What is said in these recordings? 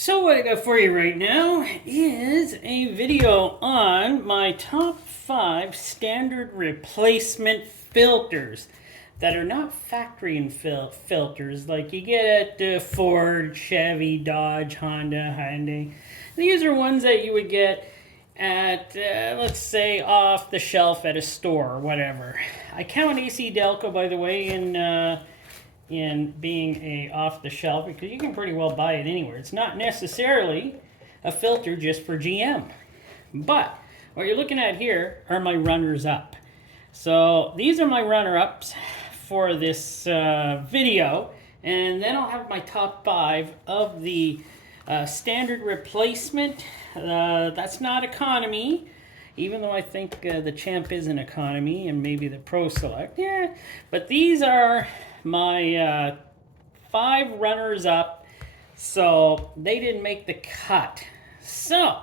So what I got for you right now is a video on my top 5 standard replacement filters that are not factory filters like you get at Ford, Chevy, Dodge, Honda, Hyundai. These are ones that you would get at, let's say, off the shelf at a store or whatever. I count AC Delco, by the way, in being a off the shelf because you can pretty well buy it anywhere. It's not necessarily a filter just for GM. But what you're looking at here are my runners up. So these are my runner ups for this video, and then I'll have my top 5 of the standard replacement. That's not economy, even though I think the Champ is an economy and maybe the Pro Select. Yeah, but these are my 5 runners up, so they didn't make the cut. So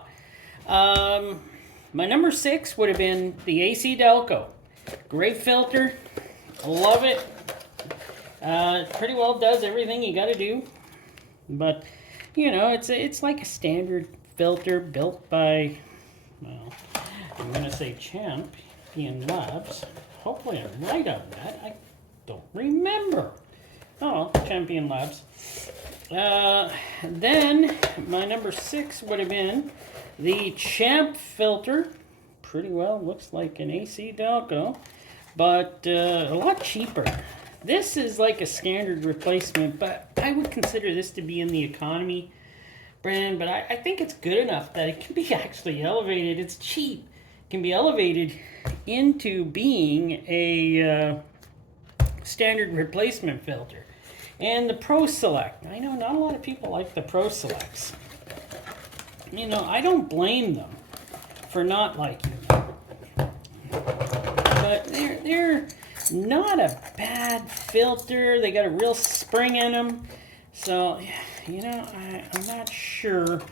my number 6 would have been the AC Delco. Great filter, love it. Pretty well does everything you got to do, but you know, it's like a standard filter built by, well, I'm gonna say Champion Labs. Hopefully I'm right on that. I don't remember. Oh, Champion Labs. Then my number 6 would have been the Champ filter. Pretty well looks like an AC Delco, but a lot cheaper. This is like a standard replacement, but I would consider this to be in the economy brand, but I think it's good enough that it can be actually elevated. It's cheap. It can be elevated into being a standard replacement filter. And the Pro Select. I know not a lot of people like the Pro Selects. You know, I don't blame them for not liking them. But they're not a bad filter. They got a real spring in them. So, you know, I'm not sure.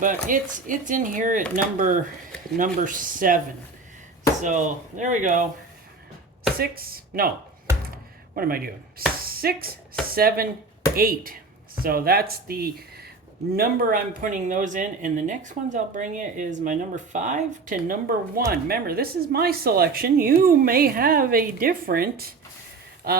But it's in here at number 7. So, there we go. 6, no. What am I doing? 6, 7, 8. So that's the number I'm putting those in. And the next ones I'll bring you is my number 5 to number 1. Remember, this is my selection. You may have a different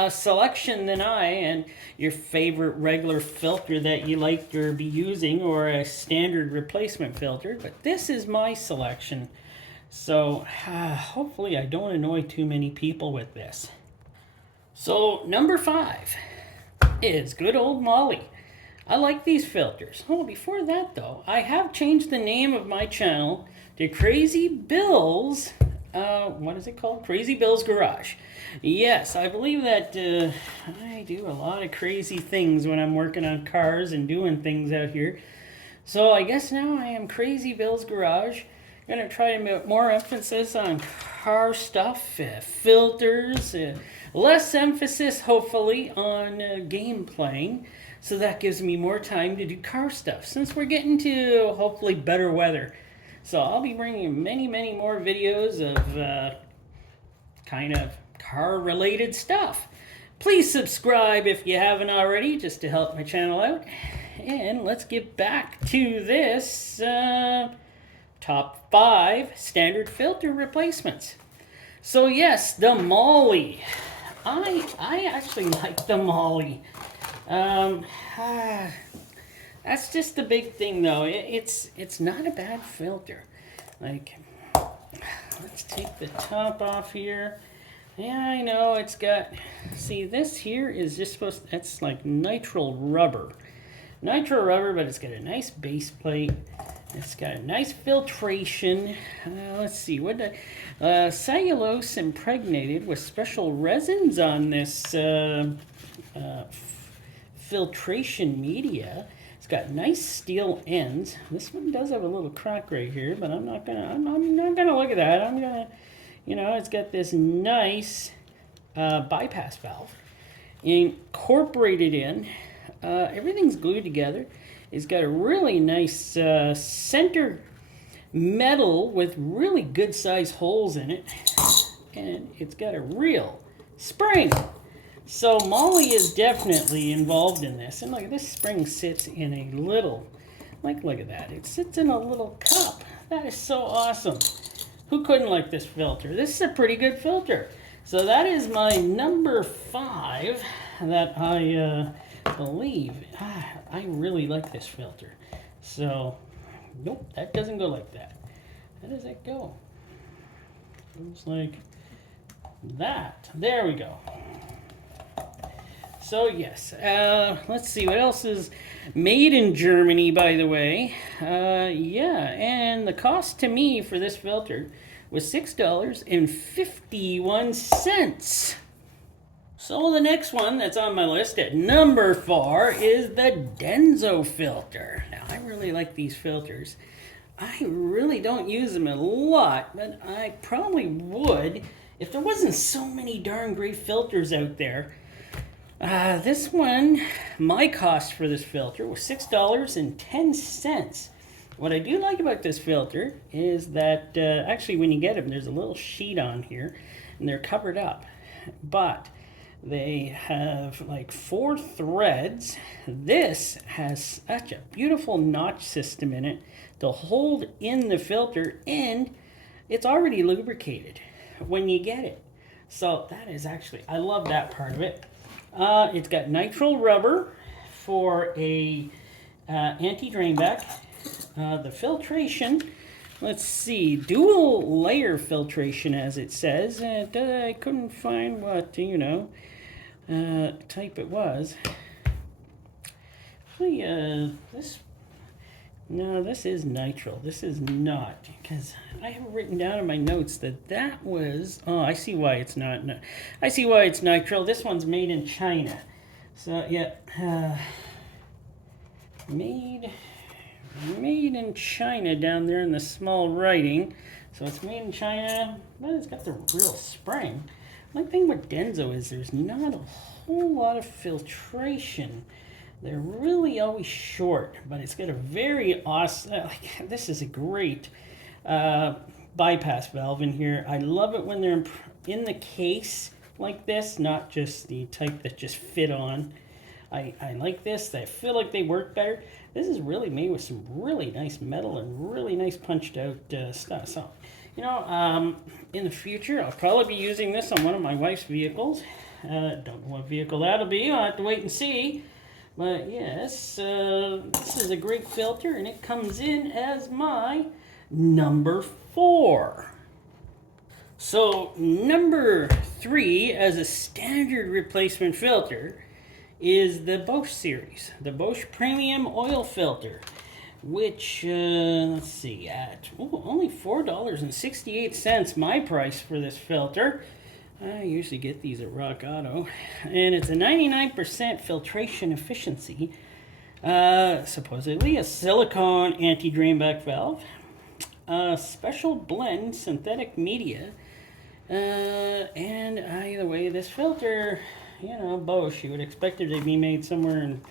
selection than I, and your favorite regular filter that you like to be using, or a standard replacement filter. But this is my selection. So hopefully I don't annoy too many people with this. So number 5 is good old Molly. I like these filters. Oh, before that though, I have changed the name of my channel to Crazy Bill's, what is it called? Crazy Bill's Garage. Yes, I believe that I do a lot of crazy things when I'm working on cars and doing things out here. So I guess now I am Crazy Bill's Garage. I'm going to try to make more emphasis on car stuff, filters, less emphasis hopefully on game playing. So that gives me more time to do car stuff since we're getting to hopefully better weather. So I'll be bringing many more videos of kind of car related stuff. Please subscribe if you haven't already, just to help my channel out. And let's get back to this top 5 standard filter replacements. So yes, the Molly. I actually like the Molly. That's just the big thing though. It's not a bad filter. Like, let's take the top off here. Yeah, I know it's got, see, this here is just supposed to, that's like nitrile rubber. Nitrile rubber, but it's got a nice base plate. It's got a nice filtration. Let's see, what the cellulose impregnated with special resins on this filtration media. It's got nice steel ends. This one does have a little crack right here, but I'm not gonna look at that. I'm gonna, you know, it's got this nice bypass valve incorporated in. Everything's glued together. It's got a really nice center metal with really good size holes in it, and it's got a real spring. So Molly is definitely involved in this. And look, this spring sits in a little Like, look at that. It sits in a little cup. That is so awesome. Who couldn't like this filter? This is a pretty good filter. So that is my number 5 that I believe. I really like this filter. So, nope, that doesn't go like that. How does that go? Looks like that. There we go. So yes, let's see what else is made in Germany, by the way. Yeah, and the cost to me for this filter was $6.51. So the next one that's on my list at number 4 is the Denso filter. Now I really like these filters. I really don't use them a lot, but I probably would if there wasn't so many darn great filters out there. This one, my cost for this filter was $6.10. What I do like about this filter is that actually when you get them, there's a little sheet on here and they're covered up. But they have like 4 threads. This has such a beautiful notch system in it to hold in the filter, and it's already lubricated when you get it. So that is actually, I love that part of it. It's got nitrile rubber for a anti-drain back. The filtration, let's see, dual layer filtration as it says. I couldn't find what, type it was. This is nitrile. This is not, because I have written down in my notes that was, I see why it's not. I see why it's nitrile. This one's made in China. So, yeah, made in China down there in the small writing. So it's made in China, but it's got the real spring. One thing with Denso is there's not a whole lot of filtration. They're really always short, but it's got a very awesome, this is a great bypass valve in here. I love it when they're in the case like this, not just the type that just fit on. I like this. I feel like they work better. This is really made with some really nice metal and really nice punched out stuff. So, in the future, I'll probably be using this on one of my wife's vehicles. Don't know what vehicle that'll be. I'll have to wait and see. But yes, this is a great filter, and it comes in as my number 4. So number 3 as a standard replacement filter is the Bosch series, the Bosch Premium Oil Filter, which, let's see, at only $4.68, my price for this filter. I usually get these at Rock Auto, and it's a 99% filtration efficiency, supposedly a silicone anti-drain back valve, a special blend synthetic media, and either way, this filter, Bosch, you would expect it to be made somewhere in,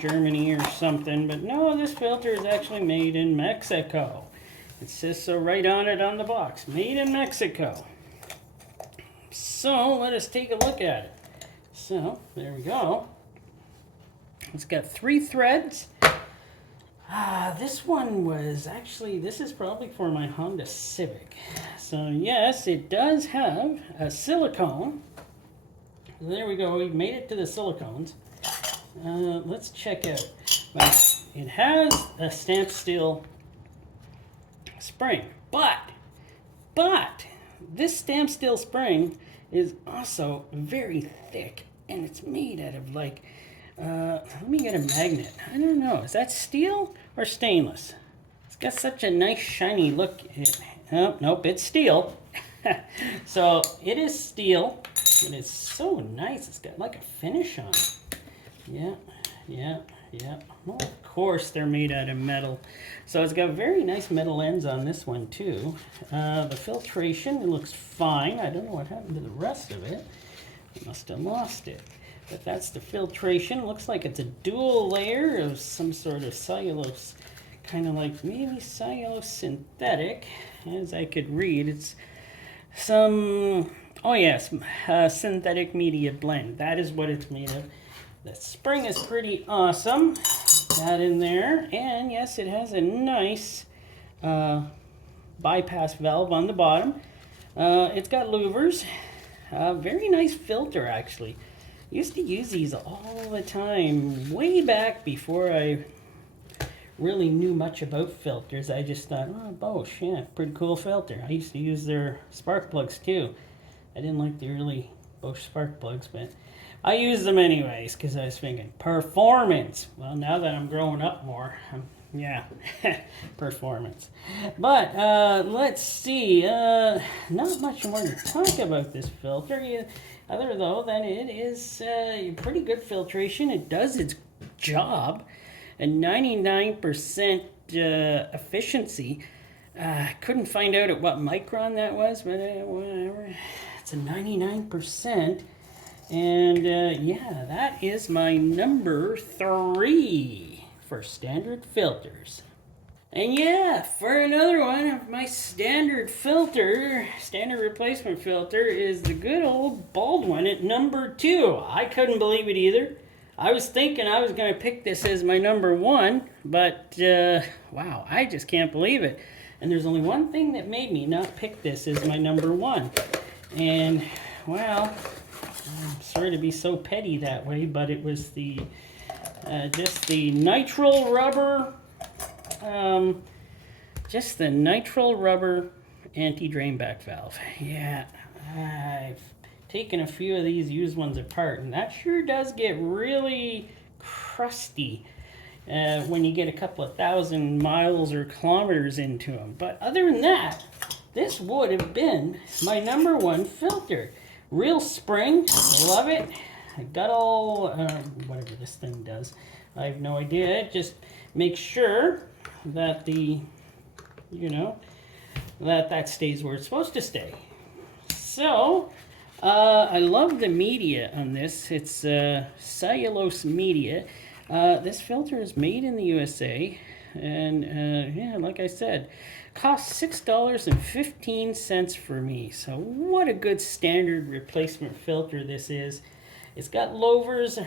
Germany or something, but no, this filter is actually made in Mexico. It says so right on it on the box, made in Mexico. So let us take a look at it. So there we go. It's got 3 threads. This one was actually, this is probably for my Honda Civic. So yes, it does have a silicone. There we go, we've made it to the silicones. Let's check out. It has a stamped steel spring, but this stamped steel spring is also very thick, and it's made out of let me get a magnet. I don't know, is that steel or stainless? It's got such a nice shiny look. Oh, nope, it's steel. So it is steel, but it's so nice. It's got like a finish on it. Yeah. Well, of course they're made out of metal. So it's got very nice metal ends on this one too. The filtration, it looks fine. I don't know what happened to the rest of it. I must have lost it. But that's the filtration. It looks like it's a dual layer of some sort of cellulose, kind of like maybe cellulose synthetic, as I could read. It's some, synthetic media blend. That is what it's made of. The spring is pretty awesome. that in there. And yes, it has a nice bypass valve on the bottom. It's got louvers. Very nice filter, actually. Used to use these all the time, way back before I really knew much about filters. I just thought, oh, Bosch, yeah, pretty cool filter. I used to use their spark plugs too. I didn't like the early Bosch spark plugs, but I used them anyways because I was thinking performance. Well, now that I'm growing up more, yeah, performance. But let's see, not much more to talk about this filter, other though than it is pretty good filtration. It does its job. A 99% efficiency. Couldn't find out at what micron that was, but whatever. It's a 99%. And yeah, that is my number 3 for standard filters. And yeah, for another one of my standard replacement filter is the good old Baldwin at number 2. I couldn't believe it either. I was thinking I was going to pick this as my number 1, but wow, I just can't believe it. And there's only one thing that made me not pick this as my number 1. And, well, I'm sorry to be so petty that way, but it was the just the nitrile rubber, just the nitrile rubber anti-drain back valve. Yeah, I've taken a few of these used ones apart, and that sure does get really crusty when you get a couple of thousand miles or kilometers into them. But other than that, this would have been my number 1 filter. Real spring, love it. I got all, whatever this thing does, I have no idea. It just makes sure that the, that stays where it's supposed to stay. So, I love the media on this. It's cellulose media. This filter is made in the USA, and yeah, like I said, cost $6.15 for me. So what a good standard replacement filter this is. It's got louvers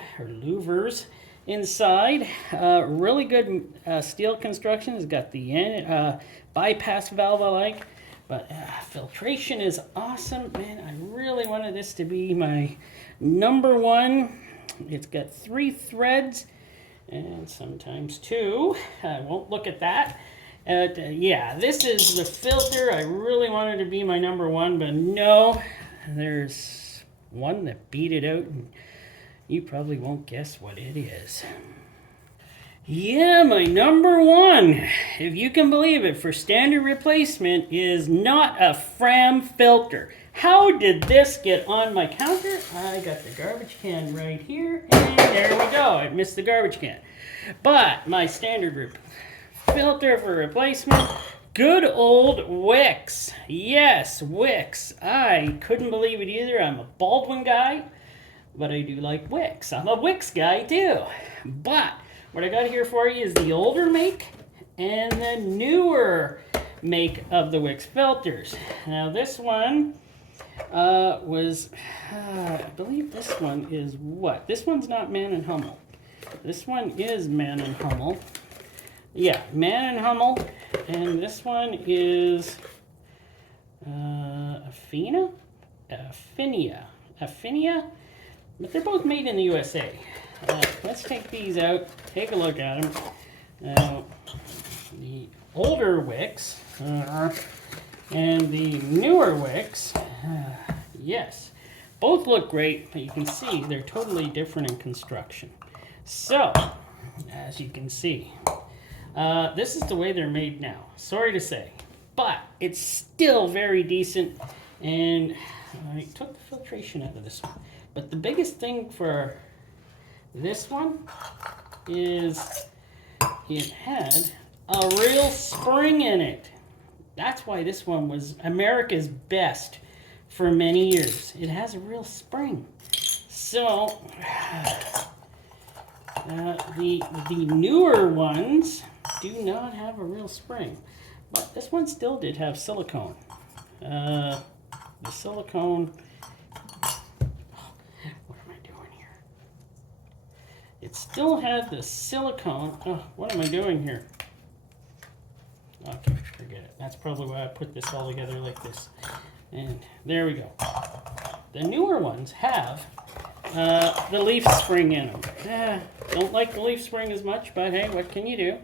inside. Really good steel construction. It's got the bypass valve I like. But filtration is awesome, man. I really wanted this to be my number 1. It's got 3 threads and sometimes 2. I won't look at that. Yeah, this is the filter. I really wanted to be my number 1, but no, there's one that beat it out, and you probably won't guess what it is. Yeah, my number 1, if you can believe it, for standard replacement is not a Fram filter. How did this get on my counter? I got the garbage can right here, and there we go. I missed the garbage can. But my standard filter for replacement, good old Wix. Yes, Wix. I couldn't believe it either. I'm a Baldwin guy, but I do like Wix. I'm a Wix guy too. But what I got here for you is the older make and the newer make of the Wix filters. Now this one was, I believe this one is what? This one's not Man and Hummel. This one is Man and Hummel. Yeah, Man and Hummel. And this one is Affinia? But they're both made in the USA. Let's take these out, take a look at them. The older Wix and the newer Wix, yes, both look great, but you can see they're totally different in construction. So, as you can see, this is the way they're made now. Sorry to say, but it's still very decent, and I took the filtration out of this one. But the biggest thing for this one is it had a real spring in it. That's why this one was America's best for many years. It has a real spring. So the newer ones do not have a real spring, but this one still did have silicone. The silicone. What am I doing here? it still had the silicone. Oh, what am I doing here? Okay, forget it. That's probably why I put this all together like this. And there we go. The newer ones have the leaf spring in them. Don't like the leaf spring as much, but hey, what can you do?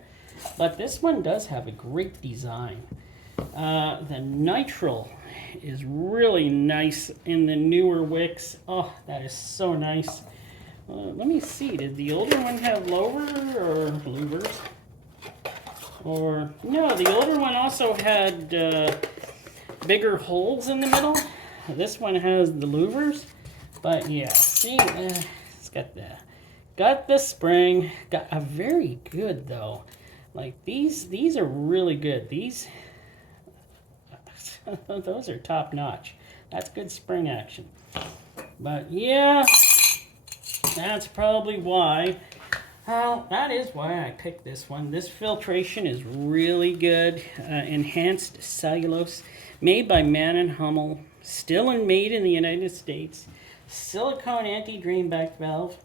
But this one does have a great design. The nitrile is really nice in the newer wicks. Oh, that is so nice. Let me see, did the older one have lower or louvers? Or, no, the older one also had bigger holes in the middle. This one has the louvers. But yeah, see, it's got the spring. Got a very good though. Like these are really good. These, those are top notch. That's good spring action. But yeah, that's probably why. Well, that is why I picked this one. This filtration is really good. Enhanced cellulose, made by Man & Hummel, still made in the United States. Silicone anti-drain back valve,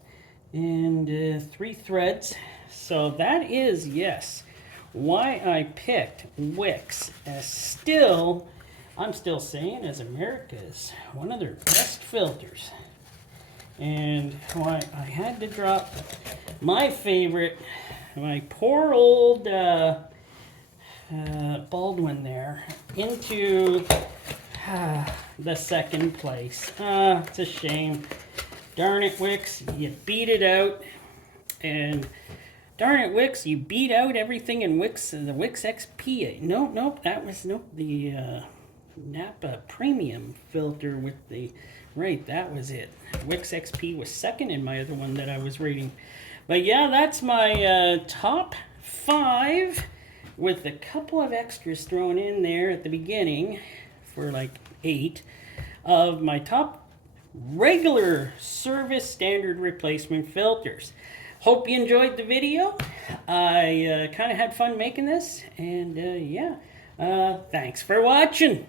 and 3 threads. So that is, yes, why I picked Wicks as still, I'm still saying, as America's one of their best filters. And why I had to drop my favorite, my poor old Baldwin there, into the second place. It's a shame. Darn it, Wicks, you beat it out. And darn it, Wicks, you beat out everything in Wicks, the Wicks XP. Nope, that was the Napa Premium filter with the, right, that was it. Wicks XP was second in my other one that I was rating. But yeah, that's my top 5 with a couple of extras thrown in there at the beginning for like 8 of my top regular service standard replacement filters. Hope you enjoyed the video. I kind of had fun making this, and yeah, thanks for watching.